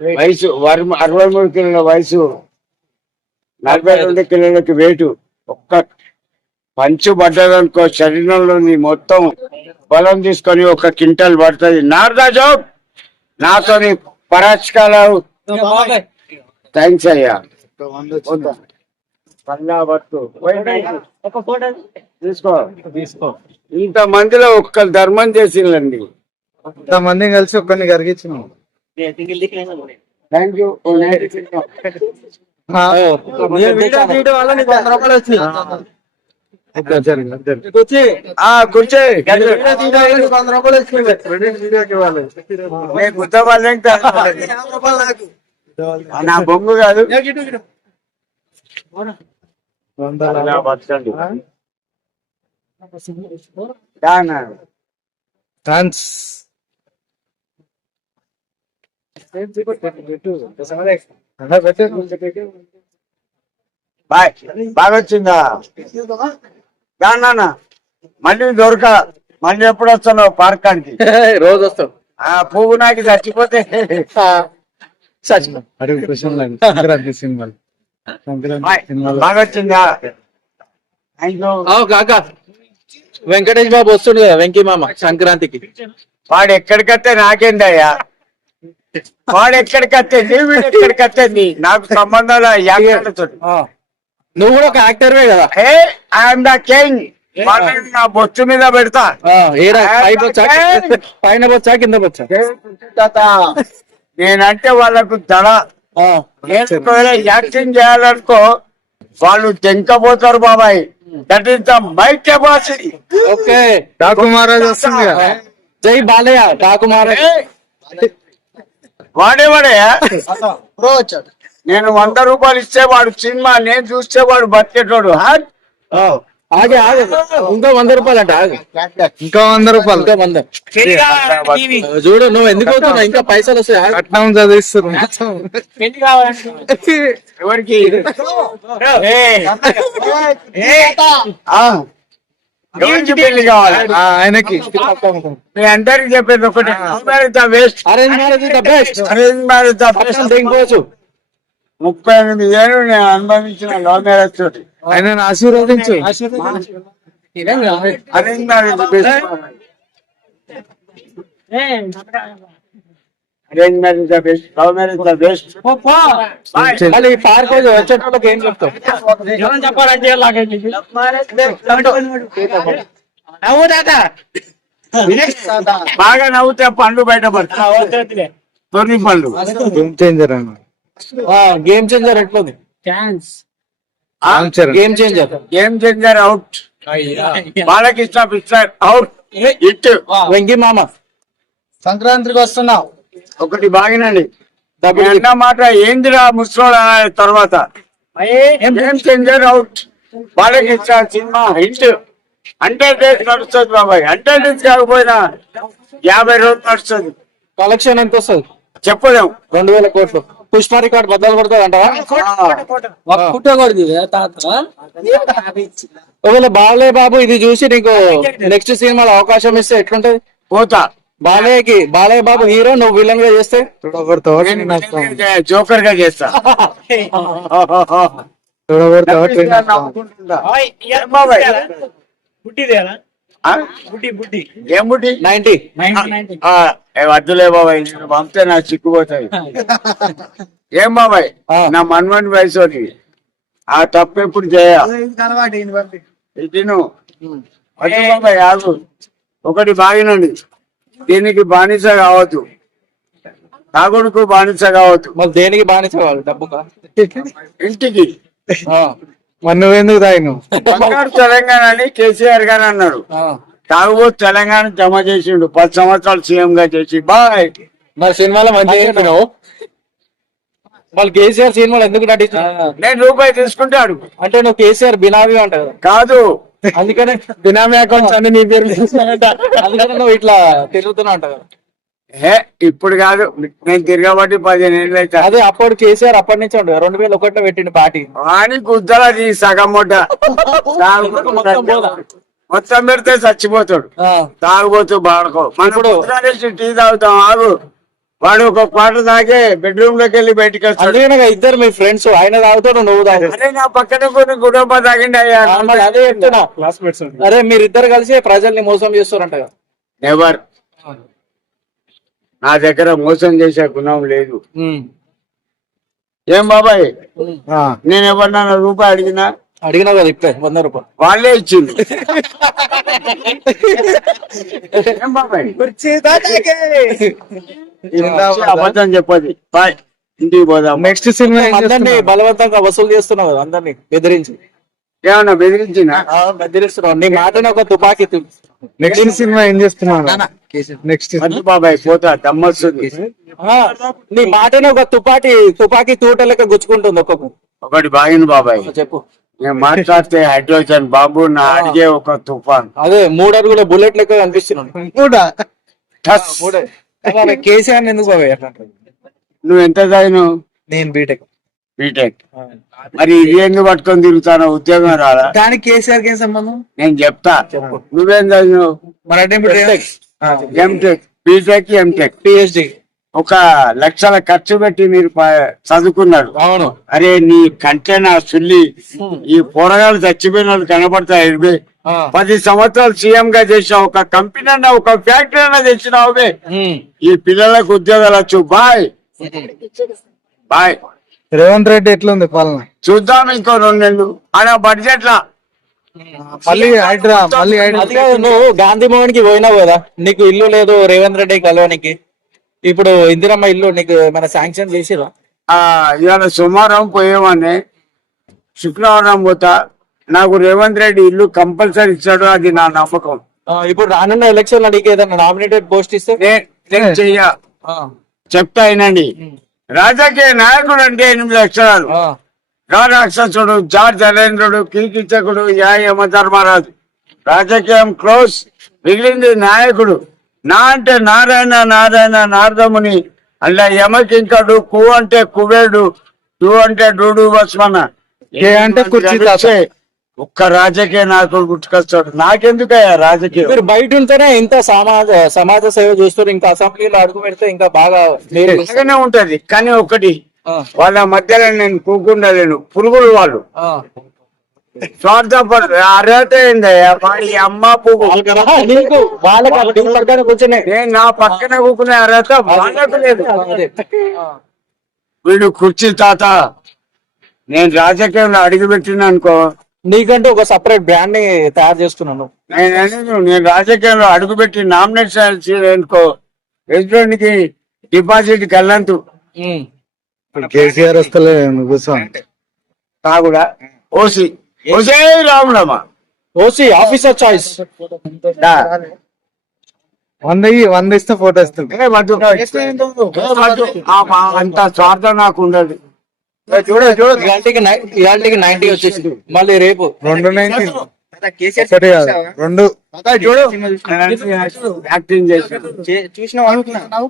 వయసు వర్- అరవై మూడు కిలోల వయసు నలభై రెండు కిలోలకి వెయిట్ ఒక్క పంచు పడ్డదనుకో శరీరంలోని మొత్తం బలం తీసుకొని ఒక క్వింటల్ పడుతుంది. నారదా జోబ్! నాతోని పరాచకాలు థ్యాంక్స్ అయ్యా. తీసుకో. ఇంత మందిలో ఒక్క ధర్మం చేసిందండి ఇంతమంది కలిసి ఒక్కరిని కరిగించినాం. థ్యాంక్ యూ ఆ కూర్చో. నేను గుత్త వాళ్ళేం కాదు. నా బొంగు కాదు. థ్యాంక్స్ బాయ్ బాగా వచ్చిందా నాన్న మళ్ళీ దొరక మళ్ళీ ఎప్పుడు వస్తున్నావు పార్క్ రోజు వస్తాం ఆ పువ్వు నాకు చచ్చిపోతే బాగా వచ్చిందా థ్యాంక్ వెంకటేష్ బాబు వస్తుండు కదా వెంకీ మామ సంక్రాంతికి. వాడు ఎక్కడికైతే నాకేందయ్యా? వాడు ఎక్కడికత్తే నీ వీడు నాకు సంబంధం నువ్వు కూడా ఒక యాక్టర్వే కదా? A I'm the king. నా బొచ్చు మీద పెడతా. పైన బొచ్చా కింద బొచ్చా? నేనంటే వాళ్ళకు దడ ఆ, నేను ఒకవేళ యాక్టింగ్ చేయాలనుకో వాళ్ళు తెంకపోతారు బాబాయ్. That is the my capacity okay. Daaku Maharaj వస్తుంది జై బాలయ్య డాకుమార వాడే వాడయా నేను వంద రూపాయలు ఇస్తే వాడు సినిమా నేను చూస్తే వాడు బతికేటోడు. ఆగే ఆగే. ఇంకో వంద రూపాయలు అంట ఆగే. ఇంకా వంద రూపాయలు. ఇంకో వంద. చూడు నువ్వు ఎందుకు అవుతున్నావు? ఇంకా పైసలు వస్తాయి. కట్నం చదివిస్తారు ఎవరికి? ఏ. పెళ్ళి కావాలి. ఆయనకి. మీ అందరికి చెప్పేది ఒకటి. Waste arrange marriage the best arrange marriage the best దిగిపోవచ్చు ముప్పై ఎనిమిది ఏళ్ళు నేను అనుభవించిన లవ్ మ్యారేజ్ తోటి. ఆయనను ఆశీర్వదించు. Arrange marriage best arrange marriage the best love marriage the best మళ్ళీ పార్క్ వచ్చేటోళ్ళకి ఏం చెప్తావు? బాగా నవ్వుతే పండ్లు బయటపడతాయి తొలి పండ్లు. గేమ్ చేంజర్ అన్న. గేమ్ చేంజర్ ఎట్లుంది? Charan game changer game changer out Balakrishna picture out it Venky మామ. సంక్రాంతికి వస్తున్నావు. ఒకటి బాగినండి. అన్న మాట ఏందిరా ముసలోడు అనే తర్వాత changer out. Balakrishna cinema hit. Hundred days నడుస్తుంది బాబాయ్. హండ్రెడ్ డేస్ కాకపోయినా యాభై రోజులు నడుస్తుంది. కలెక్షన్ ఎంత వస్తుంది? చెప్పలేం. రెండు వేల కోట్లు. పుష్ప రికార్డ్ బద్దలు కొడుతుంది తాత. ఒకవేళ బాలయ్య బాబు ఇది చూసి నీకు నెక్స్ట్ సినిమాలో అవకాశం ఇస్తే ఎట్లుంటది? పోతా. బాలయ్యకి బాలయ్య బాబు హీరో నువ్వు విలన్గా చేస్తే? చూడగొడతావా. జోకర్గా చేస్తా. చూడగొడతావా? ఏం నైన్టీ వద్దులే బాబాయ్ నేను పంపితే నాకు చిక్కుపోతాయి ఏం బాబాయ్. నా మన్మని వయసు ఆ తప్పు ఎప్పుడు చేయ తిను. వద్దు బాబాయ్ ఒకటి బాగినండి. దీనికి బానిస కావద్దు. తాగుడుకు బానిస కావద్దు. మరి దేనికి బానిస కావాలి? డబ్బుకా? ఇంటికి. ఆ, మరి నువ్వెందుకు తాగిను బంగారు తెలంగాణ అని కేసీఆర్ గారు అన్నారు. ఆ. తాగుబోతు తెలంగాణ జమ చేసిండు. పది సంవత్సరాలు సీఎం గా చేసి. బాయ్. మరి సినిమాలో మంచిగా చెప్పినావు వాళ్ళు కేసీఆర్ సినిమాలో ఎందుకు నటించావు నేను రూపాయి తీసుకుంటే అడుగు. అంటే నువ్వు కేసీఆర్ బినామీ అంటావు కదా. అందుకనే బినామీ అకౌంట్స్ అన్ని నీ పేరు అందుకనే నువ్వు ఇట్లా కదా. ఏ ఇప్పుడు కాదు నేను తిరగబట్టి పదిహేను ఏళ్ళు అయితే. అదే అప్పుడు కేసీఆర్ అప్పటి నుంచి ఉండదు రెండు వేల ఒకటిలో పెట్టిండు పార్టీ. వాని గుద్దలది సగం మూట తాగుబోతు మొత్తం పెడితే చచ్చిపోతాడు. తాగుబోతు బాడుకో. మన టీ తాగుతాం ఆగు. వాడు ఒక క్వార్టర్ తాగే బెడ్రూమ్లోకి వెళ్ళి బయటికి వస్తాడు. ఇద్దరు మీ ఫ్రెండ్స్ ఆయన తాగుతాడు నువ్వు తాగు. అరే నా పక్కన కొన్ని కుటుంబ తాగిండి అయ్యా. అదే చెప్తున్నా. అరే మీరిద్దరు కలిసి ప్రజల్ని మోసం చేస్తారంట. నెవర్ నా దగ్గర మోసం చేసే గుణం లేదు. ఏం బాబాయ్? నేను ఎవరినన్నా రూపాయి అడిగినా? అడిగినావు కదా ఇప్పుడే వంద రూపాయలు. వాళ్ళే ఇచ్చింది ఏం బాబాయ్? అబద్ధం చెప్పది బాయ్. ఇంటికి పోదాం. నెక్స్ట్ సినిమా ఏం అందరినీ? బలవంతంగా వసూలు చేస్తున్నావు కదా అందరినీ బెదిరించి. ఏమన్నా బెదిరించిన? ఆ, బెదిరిస్తున్నావు. నీ మాటనే ఒక తుపాకీ తు- నెక్స్ట్ సినిమా ఏం చేస్తున్నావు? నెక్స్ట్ బాబాయ్ పోతా. దమ్మొస్తుంది నీ మాటనే ఒక తుపాకీ తుపాకీ తూట లెక్క గుచ్చుకుంటుంది ఒక్కొక్క ఒకటి బాగింది బాబాయ్. చెప్పు. నేను మాట్లాడితే హైడ్రోజన్ బాబు నా అడిగే ఒక తుఫాన్ అదే మూడు అడుగుల బుల్లెట్ లెక్క కనిపిస్తున్నాను కూడా టస్. కేసీఆర్ ఎందుకు బాబాయ్ అట్లా అంటారు? నువ్వు ఎంత చదివినావు? నేను బీటెక్ బీటెక్ మరి ఇది ఎందుకు పట్టుకొని తిరుగుతాను ఉద్యోగం రాదా? దానికి కేసీఆర్కి ఏం సంబంధం? నేను చెప్తా. నువ్వేం చదివినావు? మరి అంటే ఇప్పుడు ఏం- ఎంటెక్ బీటెక్ ఎంటెక్ పిహెచ్డి ఒక లక్షల ఖర్చు పెట్టి మీరు చదువుకున్నారు అవును. అరే నీ కంటే నా సుల్లి ఈ పోరగాళ్ళు చచ్చిపోయిన వాళ్ళు కనబడతాయి. పది సంవత్సరాలు సీఎం గా చేసిన ఒక కంపెనీ అన్నా ఒక ఫ్యాక్టరీ అన్నా తెచ్చినావు. ఈ పిల్లలకు ఉద్యోగాలు వచ్చు. బాయ్. బాయ్. రేవంత్ రెడ్డి ఎట్లుంది పాలన? చూద్దాం ఇంకో రెండు నెలలు. ఆడ బడ్జెట్ లా మళ్ళీ హైడ్రా మళ్ళీ నువ్వు గాంధీ భవన్కి పోయినావు కదా. నీకు ఇల్లు లేదు రేవంత్ రెడ్డి కలవనికి. ఇప్పుడు ఇందిరమ్మ ఇల్లు నీకు మన శాంక్షన్ చేసిరా ఆ ఇవాళ సోమవారం పోయేవాడిని. శుక్రవారం పోతా. నాకు రేవంత్ రెడ్డి ఇల్లు కంపల్సరీ ఇచ్చాడు అది నా నమ్మకం. ఇప్పుడు రానున్న ఎలక్షన్లో నీకు ఏదైనా నామినేటెడ్ పోస్ట్ ఇస్తే? నేను చెయ్య. చెప్తా అయినండి రాజకీయ నాయకుడు అంటే ఎనిమిది అక్షరాలు. రాక్షసుడు జార్జ్ అలేంద్రుడు కీర్తిచకుడు యా యమధర్మరాజు. రాజకీయం క్లోజ్ మిగిలింది నాయకుడు. నా అంటే నారాయణ నారాయణ నారదముని. అలా యమకింకడు కు అంటే కుబేడు డు అంటే డూడు బస్మన ఏ అంటే కుర్చీ. ఒక్క రాజకీయ నాయకుడు గుర్తుకొస్తాడు. నాకెందుకయ్యా రాజకీయం? మీరు బయట ఉంటేనే ఇంత సమాజ సమాజ సేవ చేస్తారు ఇంకా అసెంబ్లీలో అడుగు పెడితే ఇంకా బాగా. బాగానే ఉంటది. కానీ ఒకటి వాళ్ళ మధ్యలో నేను కూకుండా లేను పురుగులు వాళ్ళు. అర్హత అమ్మ పువ్వు. వాళ్ళకరా? నీకు వాళ్ళకి నీ పక్కన కూర్చునే. నేను నా పక్కన కూకునే అర్హత వాళ్ళకు లేదు. అదే. ఆ, వీడు కుర్చీ తాత. నేను రాజకీయంలో అడుగు పెట్టిన అనుకో. నీకంటూ ఒక సపరేట్ బ్రాండ్ని తయారు చేస్తున్నాను. నేను అనేది నేను రాజకీయంలో అడుగు పెట్టి నామినేషన్ అనుకో. రెసిడెంట్కి డిపాజిట్ కల్లంతు. ఉమ్. కేసీఆర్ వస్తలే నువ్వు కాకుండా ఓసి. ఓసే రాములమ్మ ఓసి ఆఫీసర్ చాయిస్. వంద వంద ఇస్తే ఫోటో ఇస్తుంది అంత స్వార్థం నాకు ఉండదు. చూడ చూడ. ఇవాళకి ఇవాళకి నైన్టీ వచ్చేసింది. మళ్ళీ రేపు. రెండు నైన్టీ ఒకటి కాదు. రెండు. చూడు. యాక్టింగ్ చేసి. చూసినావు? అనుకున్నావు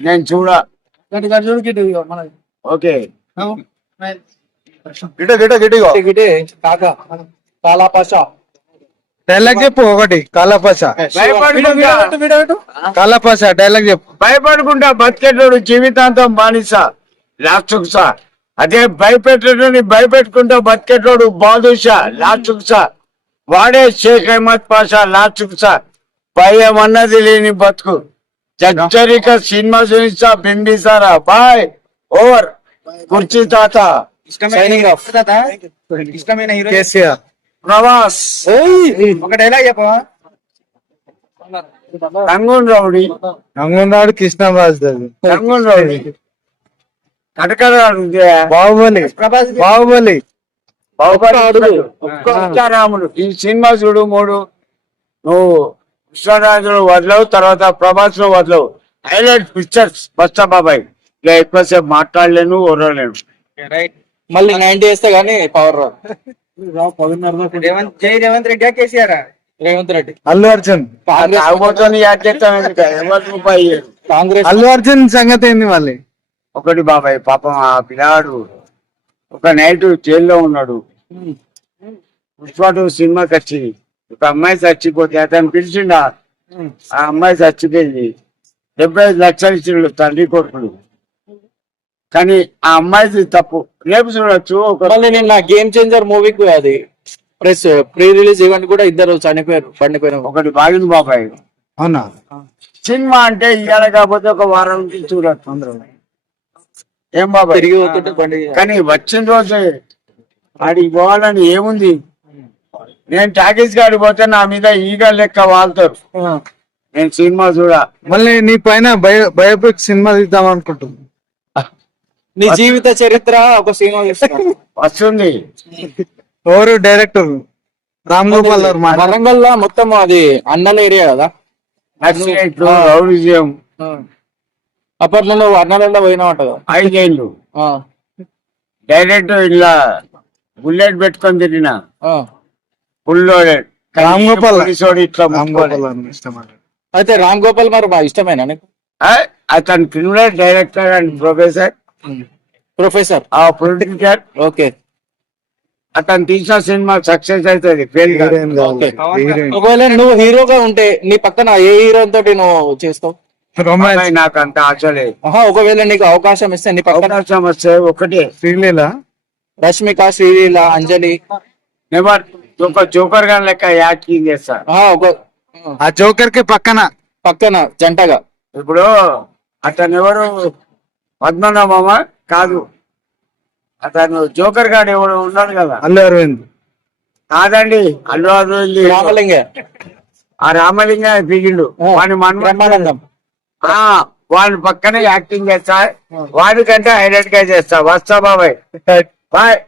నేను చూడ. ఓకే. గిట గిట గిటిగో. గిటే కాక కాలాపాష. డైలాగ్ చెప్పు ఒకటి కాలాపాష. భయపడుకుంటా. కాలాపాష డైలాగ్ చెప్పు. భయపడుకుంటా బతికేటోడు జీవితాంతం బానిస లాస్ట్కు సా అదే భయపెట్టేటోని భయపెట్టుకుంటా బతికేటోడు బాదుషా లాస్ట్కు సా వాడే షేక్ అహ్మద్ పాషా లాస్ట్కు సా భయం అన్నది లేని బతుకు. చచ్చరిక సినిమా చూసా బింబిసారా. Bye over. కుర్చీ తాత. ఇష్టమైన హీరో కేసీఆర్. ప్రవాస్ ఒక డైలాగ్ చెప్పవా? Rangoon rowdy. Krishnaraju Rangoon rowdy. కటకరాడు Baahubali. Prabhas Baahubali. రాముడు ఈ సినిమా చూడు మూడు. నువ్వు కృష్ణరాజును వదలవు తర్వాత ప్రభాస్ను వదలవు. హైలైట్ పిక్చర్స్ బస్తా బాబాయ్. ఇక ఎక్కువసేపు మాట్లాడలేను ఓరలేను మళ్ళీ నైన్టీ వేస్తే గానీ పవర్ రాదు. రేవంత్ జై రేవంత్ రెడ్డి కేసీఆర్ రేవంత్ రెడ్డి. అల్లు అర్జున్. కాంగ్రెస్ అల్లు అర్జున్ సంగతి ఏంది మళ్ళీ? ఒకటి బాబాయ్ పాపం ఆ పిల్లాడు ఒక నైట్ జైల్లో ఉన్నాడు. పుష్పాటు సినిమాకి వచ్చింది ఒక అమ్మాయి చచ్చిపోతే అతను పిలిచిండా? ఆ అమ్మాయి చచ్చిపోయింది. డెబ్బై ఐదు లక్షలు ఇచ్చిండు తండ్రి కొడుకులు. కానీ ఆ అమ్మాయిది తప్పు. రేపు చూడొచ్చు మళ్ళీ నిన్న గేమ్ చేంజర్ మూవీకి అది ప్రెస్ ప్రీ రిలీజ్ ఈవెంట్ కూడా ఇద్దరు చనిపోయారు పండిపోయిన ఒకటి బాగింది బాబాయ్. అవునా? సినిమా అంటే ఇవాళ కాకపోతే ఒక వారం నుంచి చూడొచ్చు అందరూ. ఏం బాబాయ్? తిరిగి పోతుంటే కానీ వచ్చిన రోజే ఆడికి పోవాలని ఏముంది? నేను టాకీస్ గాడికి పోతే నా మీద ఈగ లెక్క వాళ్తారు. నేను సినిమా చూడ. మళ్ళీ నీ పైన బయో బయోపిక్ సినిమా తీద్దాం అనుకుంటుంది నీ జీవిత చరిత్ర ఒక సినిమా వస్తుంది. ఎవరు డైరెక్టర్? రామ్ గోపాల్ వర్మ. వరంగల్లో మొత్తం అది అన్నల ఏరియా కదా? రౌడిజం అప్పట్లో నువ్వు అన్నలలో పోయినావంట ఐదేళ్ళు. ఆ, డైరెక్ట్ ఇలా బుల్లెట్ పెట్టుకొని తిరిగిన. Full loaded Ram Gopal. అయితే రామ్ గోపాల్ మరి బాగా ఇష్టమేనా నీకు? అతను criminal director and professor. Professor ఆ ప్రొడ్యూసర్ ఓకే అతను తీసిన సినిమా సక్సెస్ అవుతుంది. ఫెయిల్ ఒకవేళ నువ్వు హీరోగా ఉంటే నీ పక్కన ఏ హీరో తోటి నువ్వు చేస్తావు? నాకు అంత ఆశ లేదు. ఒకవేళ నీకు అవకాశం ఇస్తే నీ పక్కన. అవకాశం వస్తే ఒకటే. శ్రీలీల. రష్మిక శ్రీలీల అంజలి. నెవర్ ఒక జోకర్గా లెక్క యాక్టింగ్ చేస్తా. ఆహా, ఒక ఆ జోకర్కి పక్కన. పక్కన జంటగా. ఇప్పుడు అతను ఎవరు? పద్మనాభమ కాదు. అతను జోకర్ గాడు ఎవడు ఉన్నాడు కదా. అల్లు అరవింద్. కాదండి అల్లు అరవింద్. రామలింగ. ఆ రామలింగ దిగిండు వాని మన బ్రహ్మానందం. వాని పక్కనే యాక్టింగ్ చేస్తా. వాడి కంటే హైలైట్గా చేస్తా. వస్తా బాబాయ్. బాయ్.